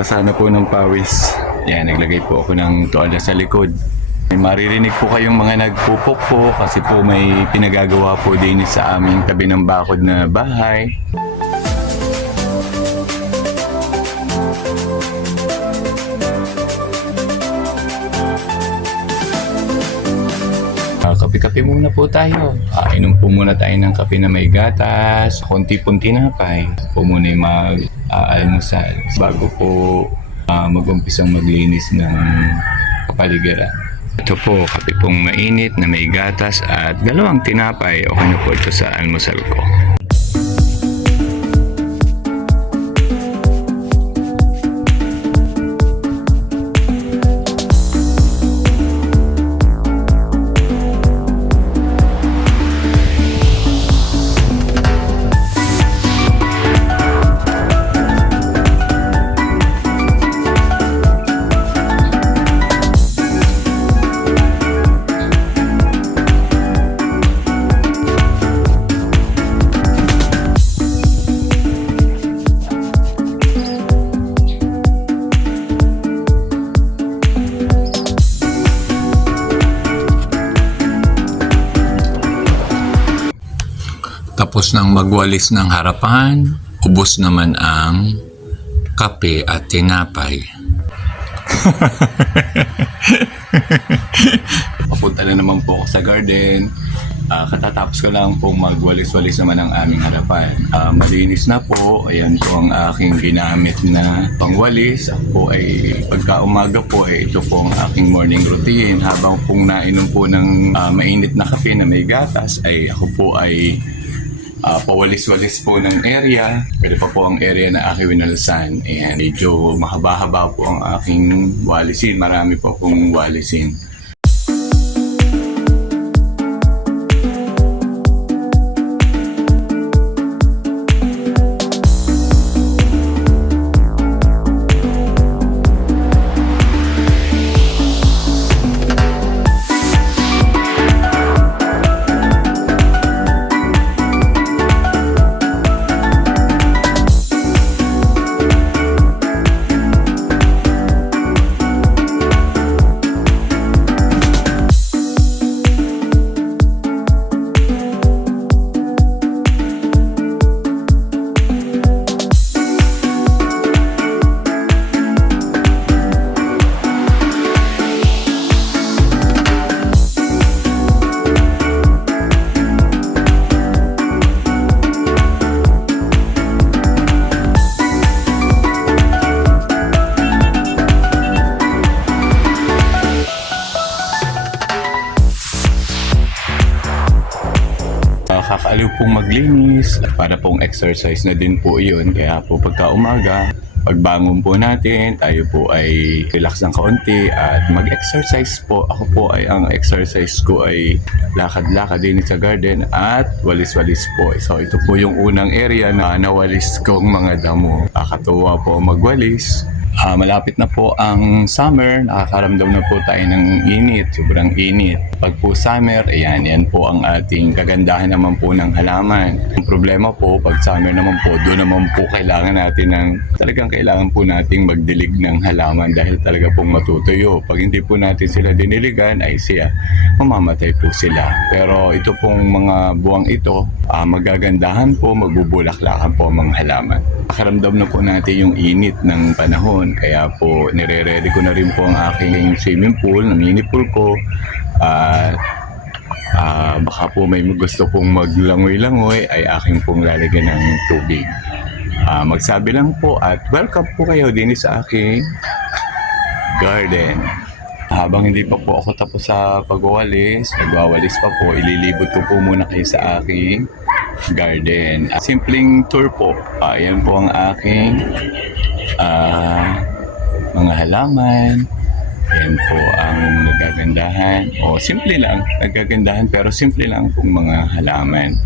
basa na po ng pawis. Yan, naglagay po ako ng tuwalya sa likod. Maririnig po kayong mga nagpupok po kasi po may pinagagawa po din sa aming tabi ng bakod na bahay. Kape-kape muna po tayo. Inom po muna tayo ng kape na may gatas, konti pong tinapay. Po muna yung mag-almusal bago po mag-umpisang maglinis ng kapaligiran. Ito po, kape pong mainit na may gatas at dalawang tinapay. Okay na po ito sa almusal ko. Tapos nang magwalis ng harapan, ubos naman ang kape at tinapay. Papunta na naman po ako sa garden. Katatapos ko lang pong magwalis-walis naman ang aming harapan. Malinis na po. Ayan po ang aking ginamit na pangwalis. Ako po ay pagka umaga po ay ito po ang aking morning routine. Habang pong nainom po ng mainit na kape na may gatas ay ako po ay pawalis-walis po ng area. Pwede pa po ang area na aking winalsan. Ayan, medyo mahaba-haba po ang aking walisin. Marami po pong walisin. Kakaliw pong maglinis para pong exercise na din po iyon. Kaya po pagka umaga, pagbangon po natin, tayo po ay relax ng kaunti at mag-exercise po. Ako po ay ang exercise ko ay lakad-lakad din sa garden at walis-walis po. So ito po yung unang area na nawalis kong mga damo. Kakatuwa po magwalis. Malapit na po ang summer, nakakaramdam na po tayo ng init, sobrang init. Pag po summer, yan po ang ating kagandahan naman po ng halaman. Ang problema po, pag summer naman po, doon naman po talagang kailangan po nating magdilig ng halaman dahil talaga pong matutuyo. Pag hindi po natin sila diniligan, ay mamamatay po sila. Pero ito pong mga buwang ito, magagandahan po, magbubulaklakan po ang mga halaman. Nakaramdam na po natin yung init ng panahon. Kaya po nire-ready ko na rin po ang aking swimming pool, na mini pool ko. Baka po may gusto pong maglangoy-langoy ay aking pong lalagyan ng tubig. Magsabi lang po at welcome po kayo din sa aking garden. Habang hindi pa po ako tapos sa pagwawalis, magwawalis pa po, ililibot ko po muna kayo sa aking garden. Simpleng tour po. Ayan po ang aking mga halaman. Ayan po ang nagagandahan. Simple lang, nagagandahan pero simple lang pong mga halaman.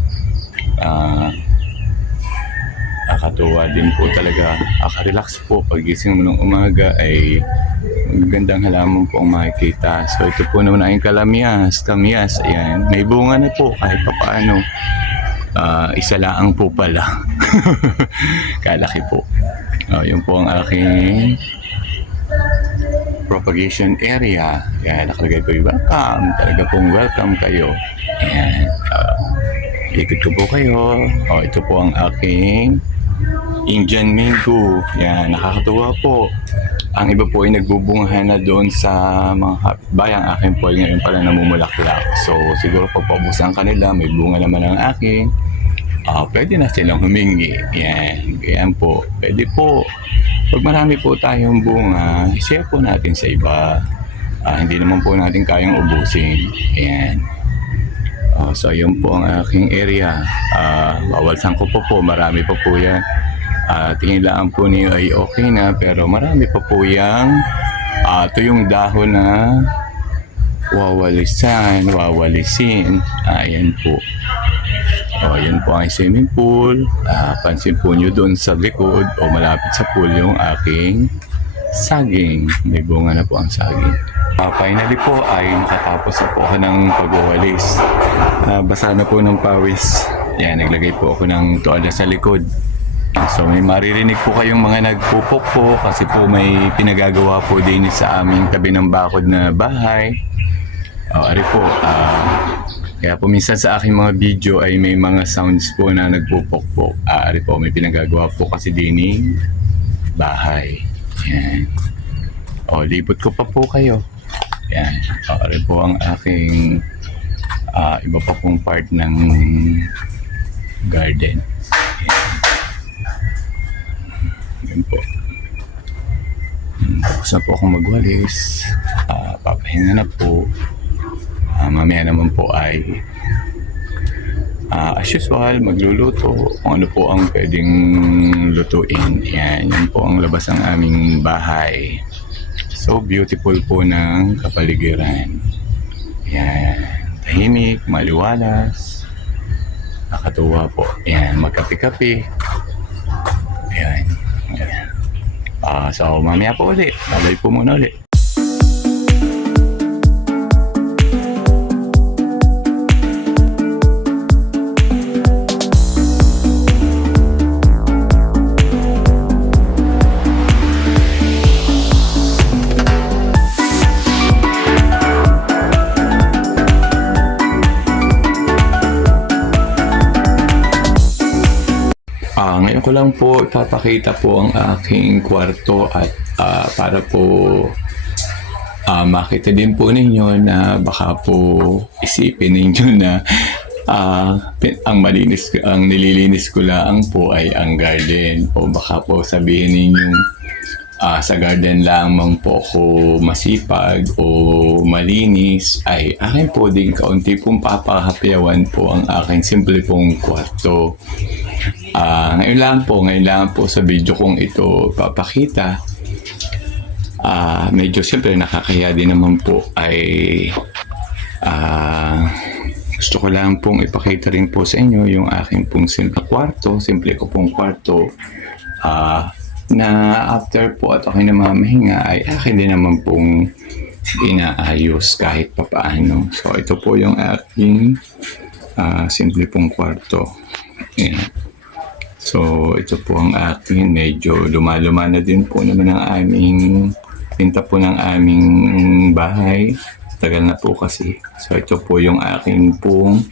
Nakakatuwa din po talaga. Relax po pagising mo ng umaga ay magandang halaman po ang makikita. So ito po naman ang kamyas. Ayan, may bunga na po kahit pa paano. Isa laang po pala. Kalaki po. Yun po ang aking propagation area. Yan, nakalagay po yung welcome. Talaga pong welcome kayo. Yan. Ikot ko po kayo. Ito po ang aking Indian mango. Yan, nakakatuwa po. Ang iba po ay nagbubungahan na doon sa mga kapitbahay. Ang akin po ay ngayon pala namumulaklak. So, siguro po pabusan kanila. May bunga naman ang akin. Pwede na silang humingi. Yan. Yan po. Pwede po. Pag marami po tayong bunga, share po natin sa iba. Hindi naman po natin kayang ubusin. Yan. So, yun po ang aking area. Bawal sangko po. Marami pa po yan. Tingin lang po niyo ay okay na, pero marami pa po yung ito yung dahon na wawalisin. Ayan po. Yun po ang swimming pool. Pansin po nyo doon sa likod o malapit sa pool yung aking saging. May bunga na po ang saging. Finally po ay nakatapos na po ako ng pagwawalis. Basa na po ng pawis. Yan, naglagay po ako ng toala sa likod. So may maririnig po kayong mga nagpupok po kasi po may pinagagawa po din sa aming tabi ng bakod na bahay. Ari po, kaya po minsan sa aking mga video ay may mga sounds po na nagpupok po. Ari po, may pinagagawa po kasi din bahay. Yan. Lipot ko pa po kayo. Yan. Ari po ang aking iba pa pong part ng garden. Yan po. Tapos na po akong magwalis. Papahinga na po. Mamaya naman po ay as usual magluluto kung ano po ang pwedeng lutuin. Yan po ang labas ng aming bahay. So beautiful po ng kapaligiran. Yan. Tahimik, maliwalas. Nakatuwa po. Yan, magkape-kape. Yan. So mamaya po ulit. Babay po muna ulit. Ngayon ko lang po ipapakita po ang aking kwarto at para po makita din po ninyo na baka po isipin ninyo na ang nililinis ko lang po ay ang garden, o baka po sabihin ninyo sa garden lamang po ako masipag o malinis. Ay akin po din kaunti pong papahapyawan po ang aking simple pong kwarto. Ngayon lang po sa video kong ito papakita. Medyo siyempre nakakaya din naman po ay gusto ko lang pong ipakita rin po sa inyo yung aking pong simple ko pong kwarto na after po at ako'y namamahinga ay akin din naman pong inaayos kahit papaano. So ito po yung aking simple pong kwarto. Ayan. So, ito po ang aking medyo luma-luma na din po naman ang aming pinta po ng aming bahay. Tagal na po kasi. So, ito po yung aking pong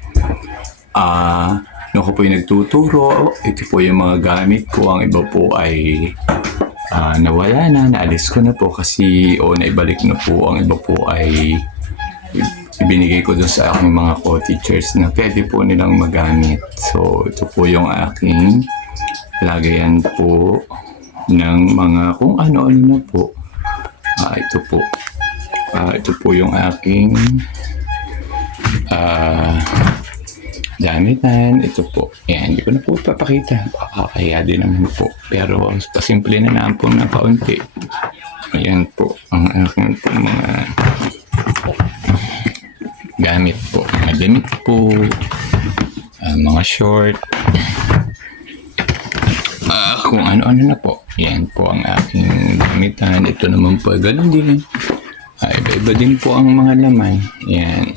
ako po yung nagtuturo. Ito po yung mga gamit ko. Ang iba po ay nawala na. Naalis ko na po kasi naibalik na po. Ang iba po ay ibinigay ko doon sa aking mga co-teachers na pwede po nilang magamit. So, ito po yung aking lagayan po ng mga kung ano-ano na po. Ito po. Ito po yung aking damitan. Ito po. Yan, hindi ko na po papakita. Kaya din naman po. Pero pasimple na lang po na kaunti. Ayan po. Ang aking po mga gamit po. Madamit po. Mga short. Kung ano-ano na po. Yan po ang aking gamitan. Ito naman po, ganun din. Iba-iba din po ang mga laman. Yan.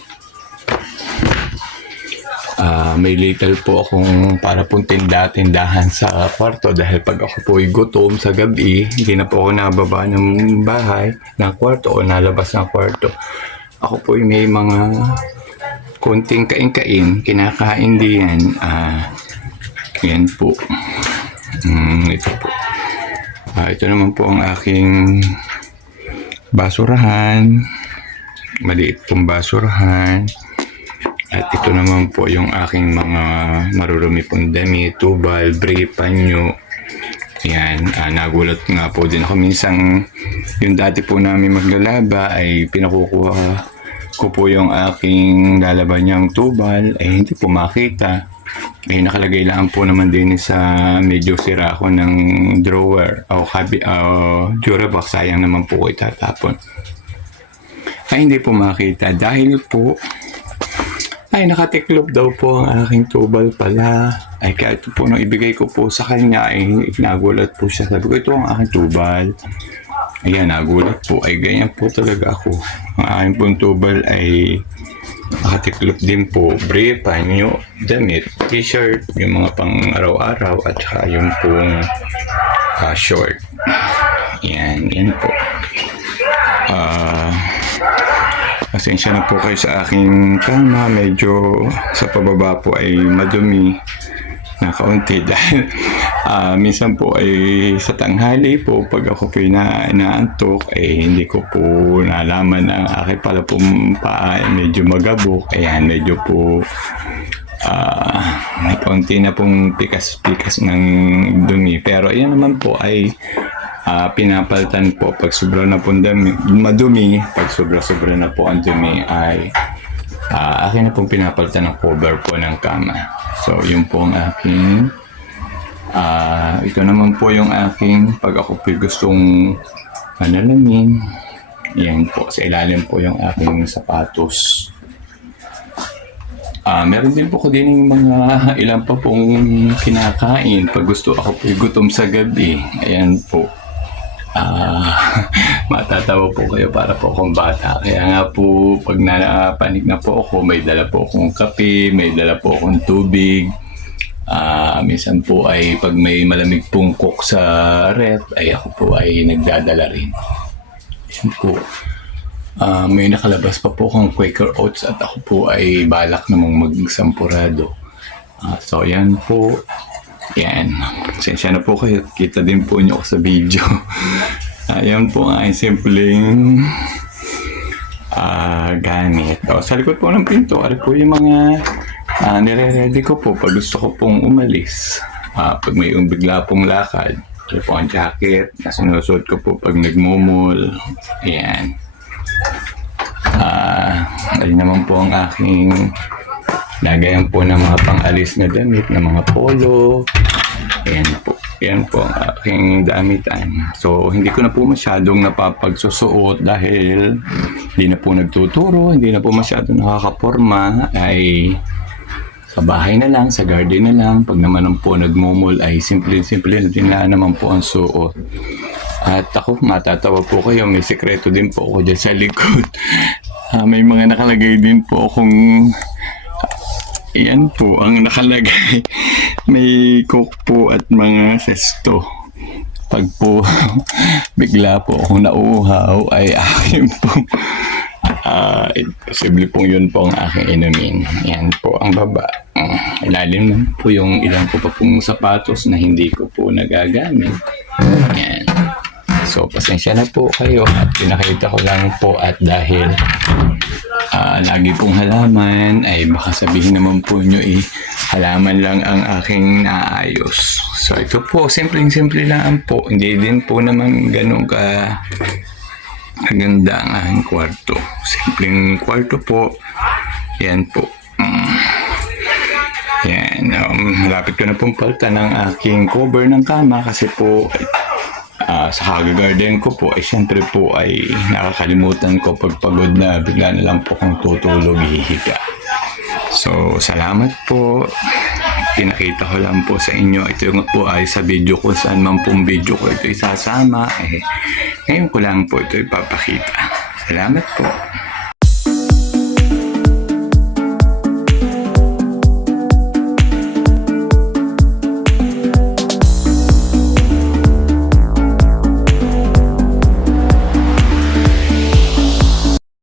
may little po akong para pong tindahan sa kwarto dahil pag ako po ay gutom sa gabi, hindi na po ako nababa ng bahay, ng kwarto o nalabas ng kwarto. Ako po ay may mga konting kain-kain, kinakain din yan. Yan po. Ito po. Ito naman po ang aking basurahan. Maliit pong basurahan. At ito naman po yung aking mga marurumi pong damit, tubal, brief, panyo. Yan, nagulat nga po din ako. Minsan, yung dati po namin maglalaba ay pinakukuha ko po yung aking lalaban niyang tubal ay hindi po makita. Ay nakalagay lang po naman din sa medyo sira ako ng drawer o Durabox. Sayang naman po ko itatapon. Ay hindi po makita dahil po ay nakatiklop daw po ang aking tubal pala. Ay kahit po nung ibigay ko po sa kanya ay nagulat po siya. Sabi ko ito ang aking tubal. Ayan, nagulat po. Ay ganyan po talaga ako. Ang aking pong tubal ay nakatiklop din po. Brief, panyo, damit, t-shirt, yung mga pang araw-araw at saka yung pong short. Yan po. Pasensya na po kayo sa aking kama. Medyo sa pababa po ay madumi na kaunti dahil minsan po ay sa tanghali po pag ako po inaantok ay hindi ko po nalaman ang aking pala pong paa ay medyo magabok. Ayan, medyo po may kaunti na pong pikas-pikas ng dumi. Pero ayan naman po ay pinapalitan po pag sobra na po madumi, pag sobra na po ang dumi ay akin na pong pinapalitan ng cover po ng kama. So yun po ang aking ito naman po yung aking pag ako po gustong manalamin, yan po sa ilalim po yung aking sapatos. Meron din po ko din yung mga ilan pa pong kinakain pag gusto ako po gutom sa gabi. Ayan po. Matatawa po kayo para po akong bata. Kaya nga po, pag napanik na po ako, may dala po akong kape, may dala po akong tubig. Minsan po ay pag may malamig pong coke sa ref, ay ako po ay nagdadala rin. Yan po. May nakalabas pa po akong Quaker Oats at ako po ay balak namang magsampurado. So yan po. Yan. Sensya na po kayo. Kita din po niyo ako sa video. Ayan po ang simpleng gamit. Sa likod po ng pinto, ano po yung mga nire-ready ko po pag gusto ko pong umalis. Pag may bigla pong lakad, ano po ang jacket na sinusuot ko po pag nagmumul. Ayan. Alin naman po ang aking lagayan po ng mga pang-alis na damit, ng mga polo. Ayan po. Ayan po ang aking damitan. So, hindi ko na po masyadong napapagsusuot dahil hindi na po nagtuturo, hindi na po masyadong nakakaporma. Ay sa bahay na lang, sa garden na lang. Pag naman po nagmumul ay simple din na naman po ang suot. At ako, matatawa po kayo, may sekreto din po ako dyan sa likod. May mga nakalagay din po akong yan po ang nakalagay. May cook po at mga sesto. Pag po bigla po akong nauuhaw ay akin po. Posible po yun po ang aking inumin. Yan po ang baba. Ilalim lang po yung ilan ko pa pong sapatos na hindi ko po nagagamit. Yan. So pasensya na po kayo at pinakita ko lang po at dahil lagi pong halaman ay baka sabihin naman po nyo halaman lang ang aking naayos. So ito po, simple lang po. Hindi din po naman ganun kaganda ang aking kwarto. Simpleng kwarto po. Yan po. Yan. Malapit ko na pong palitan ng aking cover ng kama kasi po sa Haga Garden ko po ay siyempre po ay nakakalimutan ko pag pagod na bigla na lang po kung tutulog hihiga. So salamat po, pinakita ko lang po sa inyo. Ito yung po ay sa video ko, saan man pong video ko ito isasama ngayon ko lang po ito ipapakita. Salamat po.